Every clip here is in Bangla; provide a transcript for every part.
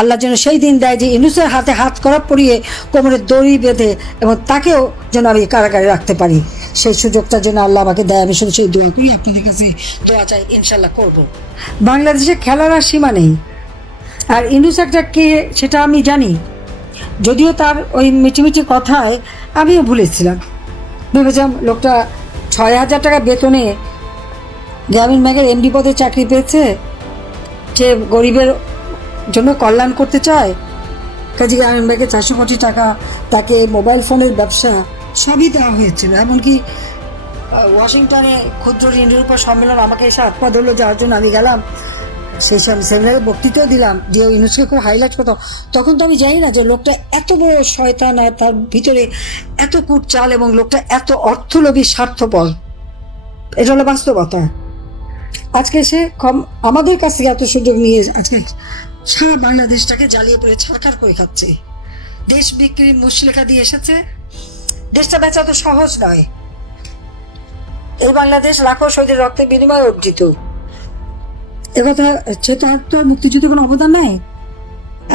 আল্লাহ যেন সেই দিন দেয় যে ইউনূসের হাতে হাত করা পরিয়ে কোমরে দড়ি বেঁধে এবং তাকেও যেন আমি কারাগারে রাখতে পারি। সেই সুযোগটা যেন আল্লাহ আমাকে দেয়। আমি শুধু সেই দোয়া করি, আপনাদের কাছে দোয়া চাই, ইনশাল্লাহ করব। বাংলাদেশে খেলার আর সীমা নেই। আর ইউনূস একটা কে সেটা আমি জানি, যদিও তার ওই মিটিমিটি কথায় আমিও ভুলেছিলাম। ভেবেছিলাম লোকটা 6,000 টাকা বেতনে গ্রামীণ ব্যাংকের এমডি পদে চাকরি পেয়েছে, যে গরিবের জন্য কল্যাণ করতে চায়। কাজে গ্রামীণ ব্যাংকে 400 কোটি টাকা, তাকে মোবাইল ফোনের ব্যবসা সবই দেওয়া হয়েছিল। এমনকি ওয়াশিংটনে ক্ষুদ্র ঋণের উপর সম্মেলন আমাকে এসে হাত পা ধরলো, যাওয়ার জন্য আমি গেলাম। সেই সেমিনারে বক্তৃতাও দিলাম, দিয়ে ইউনূসকে খুব হাইলাইট করতাম। তখন তো আমি জানি না যে লোকটা এত বড় শয়তান, আর তার ভিতরে এত কূট চাল, এবং লোকটা এত অর্থলোভী, স্বার্থপর। এটা হলো বাস্তবতা। আজকে সে আমাদের কাছ থেকে এত সুযোগ নিয়ে আজকে সারা বাংলাদেশটাকে জ্বালিয়ে পড়ে ছারখার করে খাচ্ছে। দেশ বিক্রির মুচলেখা দিয়ে এসেছে। দেশটা বেচা তো সহজ নয়। এই বাংলাদেশ লাখো শহীদের রক্তের বিনিময়ে অর্জিত। একথা সে তো আর মুক্তিযুদ্ধে কোনো অবদান নাই।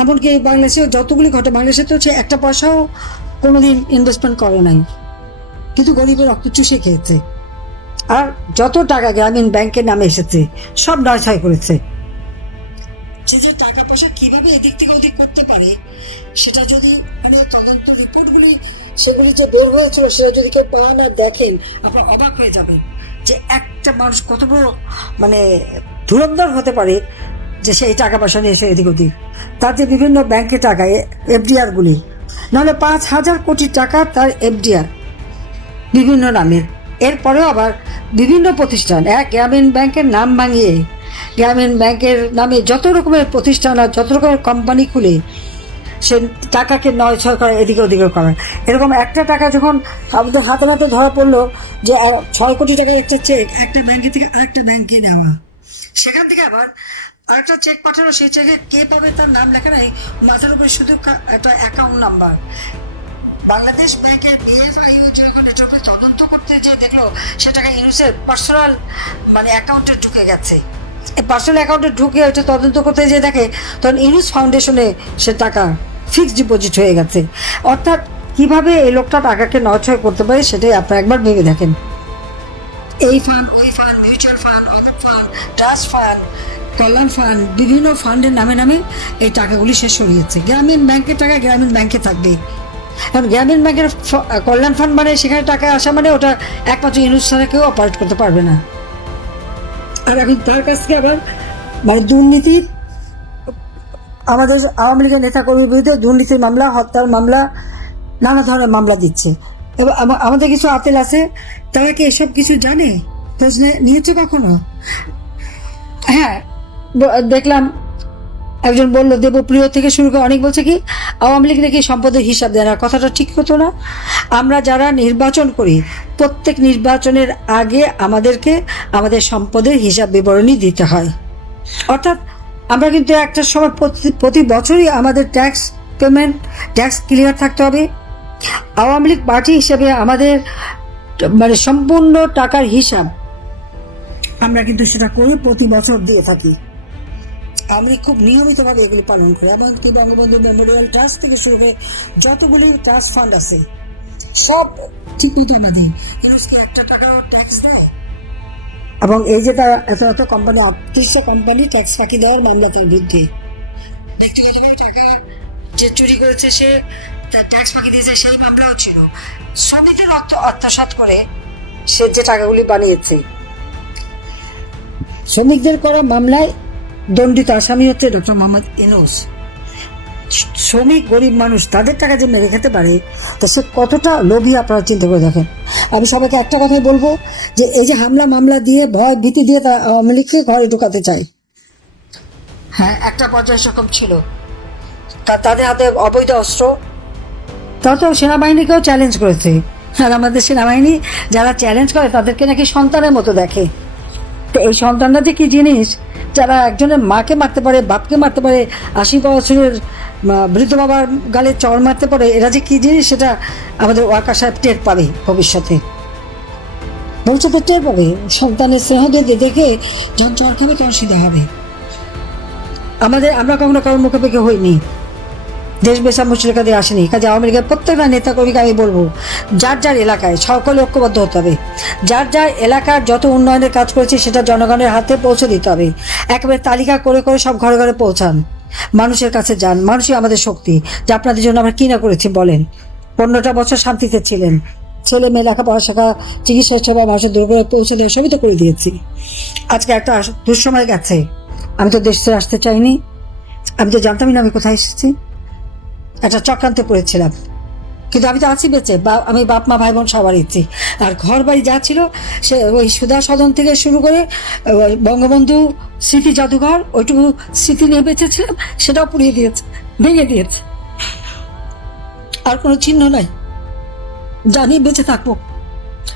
এমনকি বাংলাদেশে যতগুলি ঘটে, বাংলাদেশে তো সে একটা পয়সাও কোনোদিন ইনভেস্টমেন্ট করে নাই, কিন্তু গরিবের রক্ত চুষে খেয়েছে। আর যত টাকা গ্রামীণ ব্যাংকের নামে এসেছে সব নয় করেছে। যে টাকা পয়সা কিভাবে এদিক থেকে ওদিক করতে পারে, সেটা যদি আমাদের তদন্ত রিপোর্টগুলি সেগুলি যে বের হয়েছিল, সেটা যদি কেউ পান আর দেখেন, আপনার অবাক হয়ে যাবে যে একটা মানুষ কত বড় ধুরন্ধর হতে পারে, যে সেই টাকা পয়সা নিয়ে এসে এদিক ওদিক। তার যে বিভিন্ন ব্যাংকে টাকা, এফডিআর গুলি, নাহলে 5,000 কোটি টাকা তার এফডিআর বিভিন্ন নামে। এরপরেও আবার বিভিন্ন প্রতিষ্ঠান, গ্রামীণ ব্যাংকের নাম ভাঙিয়ে গ্রামীণ ব্যাংকের নামে যত রকমের প্রতিষ্ঠান আর যত রকমের কোম্পানি খুলে সে টাকাকে নয় করে এদিকে ওদিকে করে। এরকম একটা টাকা যখন আমাদের হাতে হাতে ধরা পড়লো যে 6 কোটি টাকা একটা চেক একটা ব্যাংকে থেকে আরেকটা ব্যাংকে নেওয়া, সেখান থেকে আবার আরেকটা চেক পাঠানো, সেই চেকে কে পাবে তার নাম লেখা নাই, মাথার উপরে শুধু একটা অ্যাকাউন্ট নাম্বার। বাংলাদেশ ব্যাংকের তদন্ত করতে যে দেখলো সে টাকা ইউনূসের পার্সোনাল অ্যাকাউন্টে ঢুকে গেছে। এই পার্সোনাল অ্যাকাউন্টে ঢুকে ওইটা তদন্ত করতে যে দেখে, তখন ইউনূস ফাউন্ডেশনে সে টাকা ফিক্সড ডিপোজিট হয়ে গেছে। অর্থাৎ কিভাবে এই লোকটা টাকাকে নয় করতে পারে, সেটাই আপনারা একবার ভেবে দেখেন। এই ফান্ড, ওই ফান্ড, মিউচুয়াল ফান্ড, অমুক ফান্ড, ট্রাস্ট ফান্ড, কল্যাণ ফান্ড, বিভিন্ন ফান্ডের নামে নামে এই টাকাগুলি সে সরিয়েছে। গ্রামীণ ব্যাংকের টাকা গ্রামীণ ব্যাংকে থাকবে। কারণ গ্রামীণ ব্যাংকের কল্যাণ ফান্ড সেখানে টাকা আসা ওটা একমাত্র ইউনূস ছাড়া কেউ অপারেট করতে পারবে না। আর এখন তার কাছ থেকে আবার দুর্নীতি, আমাদের আওয়ামী লীগের নেতাকর্মীর বিরুদ্ধে দুর্নীতির মামলা, হত্যার মামলা, নানা ধরনের মামলা দিচ্ছে। এবং আমাদের কিছু আতেল আছে, তারা কি এসব কিছু জানে, খোঁজ নিয়েছে কখনো? হ্যাঁ, দেখলাম একজন বলল, দেবপ্রিয় থেকে শুরু করে অনেক বলছে কি আওয়ামী লীগ নাকি সম্পদের হিসাব দেয় না। কথাটা ঠিক হতো না? আমরা যারা নির্বাচন করি, প্রত্যেক নির্বাচনের আগে আমাদেরকে আমাদের সম্পদের হিসাব বিবরণী দিতে হয়। অর্থাৎ আমরা কিন্তু একটা সময় প্রতি বছরই আমাদের ট্যাক্স পেমেন্ট, ট্যাক্স ক্লিয়ার থাকতে হবে। আওয়ামী লীগ পার্টি হিসেবে আমাদের সম্পূর্ণ টাকার হিসাব আমরা কিন্তু সেটা করে প্রতি বছর দিয়ে থাকি। আমরা খুব নিয়মিতভাবে এগুলি পালন করি। এমনকি বঙ্গবন্ধু মেমোরিয়াল ট্রাস্ট থেকে শুরু করে যতগুলি ট্রাস্ট ফান্ড আছে সব ঠিক মতো আমরা দিই। ইউনূসকে একটা টাকাও ট্যাক্স দেয়। এবং এই যে তার এত কোম্পানি, 38টা কোম্পানি ট্যাক্স ফাঁকি দেওয়ার মামলা তার বিরুদ্ধে। ব্যক্তিগতভাবে টাকা যে চুরি করেছে, সে ট্যাক্স ফাঁকি দিয়েছে, সেই মামলাও ছিল। শ্রমিকের অর্থ আত্মসাৎ করে সে যে টাকাগুলি বানিয়েছে। শ্রমিকদের করা মামলায় দণ্ডিত আসামি হচ্ছে ডক্টর মোহাম্মদ ইউনূস। শ্রমিক, গরিব মানুষ, তাদের টাকা যে মেরে খেতে পারে, তা সে কতটা লোভী আপনারা চিন্তা করে দেখেন। আমি সবাইকে একটা কথাই বলবো, যে এই যে হামলা মামলা দিয়ে, ভয় ভীতি দিয়ে তারা আওয়ামী লীগকে ঘরে ঢুকাতে চায়। হ্যাঁ, একটা পর্যায়ে সেরকম ছিল। তাদের হাতে অবৈধ অস্ত্র, তারা তো সেনাবাহিনীকেও চ্যালেঞ্জ করেছে। আর আমাদের সেনাবাহিনী যারা চ্যালেঞ্জ করে তাদেরকে নাকি সন্তানের মতো দেখে। তো এই সন্তানরা যে কী জিনিস, যারা একজনের মাকে মারতে পারে, বাপকে মারতে পারে, 80 বছরের বৃদ্ধ বাবার গালে চড় মারতে পারে, এরা যে কী জিনিস সেটা আমাদের ওয়াকার সাহেব টের পাবে ভবিষ্যতে টের পাবে। সন্তানের স্নেহ দেখে যখন চড় খাবে তখন সিধা হবে। আমরা কখনো কারোর মুখোমুখি হইনি, দেশ বেসা মুশরিকা দিয়ে আসেনি। কাজে আওয়ামী লীগের প্রত্যেকটা নেতা কর্মীকে আমি বলবো, যার যার এলাকায় সকলে ঐক্যবদ্ধ হতে হবে। যার যার এলাকার যত উন্নয়নের কাজ করেছে সেটা জনগণের হাতে পৌঁছে দিতে হবে। একেবারে তালিকা করে করে সব ঘরে ঘরে পৌঁছান, মানুষের কাছে যান। মানুষই আমাদের শক্তি। যে আপনাদের জন্য আমরা কি না করেছি বলেন। 15টা বছর শান্তিতে ছিলেন, ছেলে মেয়ে লেখাপড়া শেখা, চিকিৎসা সেবা মানুষের দূর করে পৌঁছে দেওয়া সবই তো করে দিয়েছি। আজকে একটা দুঃসময় গেছে, আমি তো দেশ ছেড়ে আসতে চাইনি। আমি তো জানতামই না আমি কোথায় এসেছি। একটা চক্রান্তে পড়েছিলাম, কিন্তু আমি তো আছি বেঁচে। আমি বাপ মা ভাই বোন সবার ইচ্ছি। আর ঘর বাড়ি যা ছিল সে ওই সুধা সদন থেকে শুরু করে বঙ্গবন্ধু স্মৃতি জাদুঘর, ওইটুকু স্মৃতি নিয়ে বেঁচেছিলাম, সেটাও পুড়িয়ে দিয়েছে, ভেঙে দিয়েছে। আর কোনো চিহ্ন নাই, জানি বেঁচে থাকবো।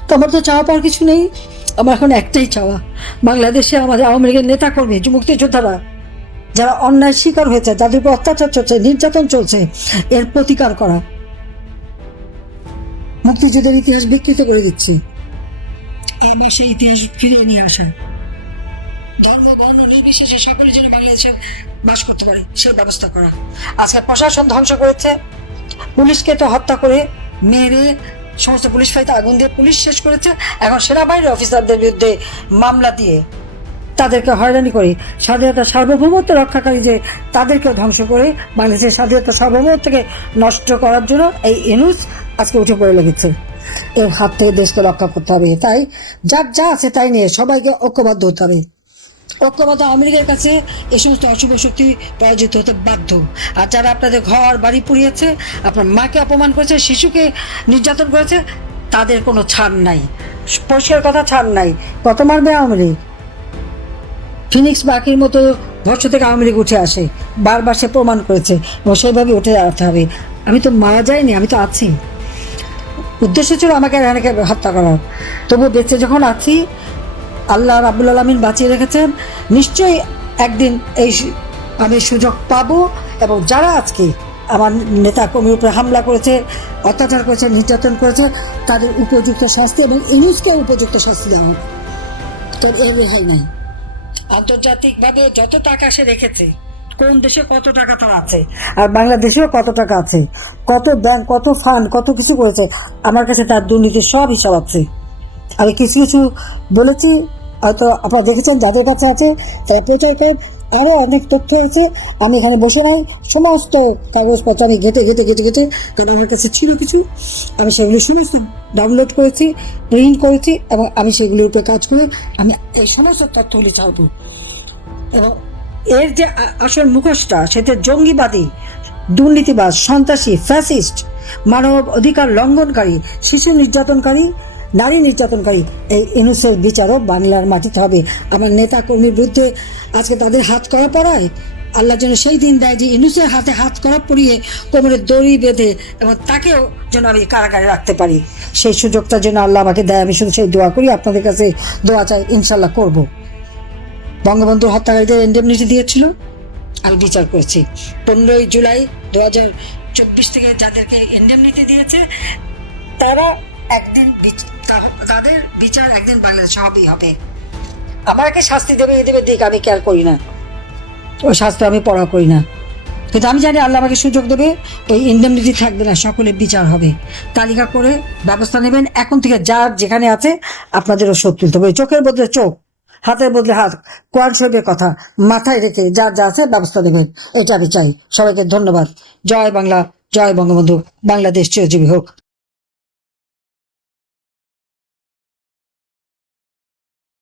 তো আমার তো চাওয়া পাওয়ার কিছু নেই। আমার এখন একটাই চাওয়া, বাংলাদেশে আমাদের আওয়ামী লীগের নেতা কর্মী, মুক্তিযোদ্ধারা যারা অন্যায় শিকার হয়েছে, যাদের উপর অত্যাচার চলছে, নির্যাতন চলছে, এর প্রতিকার করা। মুক্তিযুদ্ধের ইতিহাস বিকৃত করে দিচ্ছে, আমার সেই ইতিহাস ফিরিয়ে নিয়ে আসা, ধর্ম বর্ণ নির্বিশেষে সকলের জন্য বাংলাদেশে বাস করতে পারে সেই ব্যবস্থা করা। আজকে প্রশাসন ধ্বংস করেছে, পুলিশকে তো হত্যা করে মেরে সমস্ত পুলিশ ফাঁড়িতে আগুন দিয়ে পুলিশ শেষ করেছে। এখন সেনাবাহিনীর অফিসারদের বিরুদ্ধে মামলা দিয়ে তাদেরকে হয়রানি করে স্বাধীনতা সার্বভৌমত্ব রক্ষাকারী যে তাদেরকেও ধ্বংস করে বাংলাদেশের স্বাধীনতা সার্বভৌমত্বকে নষ্ট করার জন্য এই ইউনূস আজকে উঠে পড়ে লেগেছে। এর হাত থেকে দেশকে রক্ষা করতে হবে। তাই যার যা আছে তাই নিয়ে সবাইকে ঐক্যবদ্ধ হতে হবে। ঐক্যবদ্ধ আওয়ামী লীগের কাছে এই সমস্ত অশুভ শক্তি পরাজিত হতে বাধ্য। আর যারা আপনাদের ঘর বাড়ি পুড়িয়েছে, আপনার মাকে অপমান করেছে, শিশুকে নির্যাতন করেছে, তাদের কোনো ছাড় নাই, পরিষ্কার কথা, ছাড় নাই। কত মারবে আওয়ামী লীগ? ফিনিক্স পাখির মতো ভস্য থেকে আওয়ামী লীগ উঠে আসে, বারবার সে প্রমাণ করেছে, এবং সেইভাবে উঠে দাঁড়াতে হবে। আমি তো মারা যাইনি, আমি তো আছি। উদ্দেশ্য ছিল আমাকে এখানে হত্যা করার, তবু বেঁচে যখন আছি, আল্লাহ রাব্বুল আলামিন বাঁচিয়ে রেখেছেন, নিশ্চয়ই একদিন আমি সুযোগ পাবো। এবং যারা আজকে আমার নেতা কর্মীর উপরে হামলা করেছে, অত্যাচার করেছে, নির্যাতন করেছে, তাদের উপযুক্ত শাস্তি এবং ইউনূসকে উপযুক্ত শাস্তি দেওয়া হবে। তো এর রেহাই নাই। আন্তর্জাতিকভাবে যত টাকা সে রেখেছে, কোন দেশে কত টাকা তার আছে, আর বাংলাদেশেও কত টাকা আছে, কত ব্যাংক, কত ফান্ড, কত কিছু করেছে, আমার কাছে তার দুর্নীতির সব হিসাব আছে। আমি কিছু কিছু বলেছি, হয়তো আপনারা দেখেছেন, যাদের কাছে আছে তারা প্রচার করেন। আরও অনেক তথ্য আছে, আমি এখানে বসে নাই, সমস্ত কাগজপত্র আমি ঘেটে ঘেটে ঘেটে ঘেটে, কারণ আমার কাছে ছিল কিছু, আমি সেগুলো সমস্ত ডাউনলোড করেছি, প্রিন্ট করেছি, এবং আমি সেগুলির উপরে কাজ করে আমি এই সমস্ত তথ্যগুলি ছাড়বো। এবং এর যে আসল মুখোশটা, সেটা জঙ্গিবাদী, দুর্নীতিবাজ, সন্ত্রাসী, ফ্যাসিস্ট, মানব অধিকার লঙ্ঘনকারী, শিশু নির্যাতনকারী, নারী নির্যাতনকারী, এই ইউনূসের বিচারও বাংলার মাটিতে হবে। আমার নেতা কর্মীর বিরুদ্ধে আজকে তাদের হাত করা পড়ায়, আল্লাহ যেন সেই দিন দেয় যে ইউনূসের হাতে হাত করা পরিয়ে কোমরে দড়ি বেঁধে, এবং তাকেও যেন আমি কারাগারে রাখতে পারি। সেই সুযোগটার জন্য আল্লাহ আমাকে দেয়, আমি শুধু সেই দোয়া করি, আপনাদের কাছে দোয়া চাই, ইনশাল্লাহ করব। বঙ্গবন্ধুর হত্যাকারীদের ইন্ডেমনিটি দিয়েছিল, আমি বিচার করেছি। 15ই জুলাই 2024 থেকে যাদেরকে ইন্ডেমনিটি দিয়েছে, তারা একদিন তাদের বিচার একদিন বাংলাদেশে হবেই হবে। আমাকে শাস্তি দেবে এ দেবে দিক, আমি খেয়াল করি না, ওই শাস্তি আমি পড়া করি না। কিন্তু আমি জানি আল্লাহ আমাকে সুযোগ দেবে, ওই ইন্ডেমনিটি থাকবে না, সকলের বিচার হবে। তালিকা করে ব্যবস্থা নেবেন। এখন থেকে যার যেখানে আছে আপনাদেরও শোধ তুলতে হবে। চোখের বদলে চোখ, হাতের বদলে হাত, কোরআন শরীফের কথা মাথায় রেখে যার যা আছে ব্যবস্থা নেবেন, এটা আমি চাই। সবাইকে ধন্যবাদ। জয় বাংলা, জয় বঙ্গবন্ধু, বাংলাদেশ চিরজীবী হোক।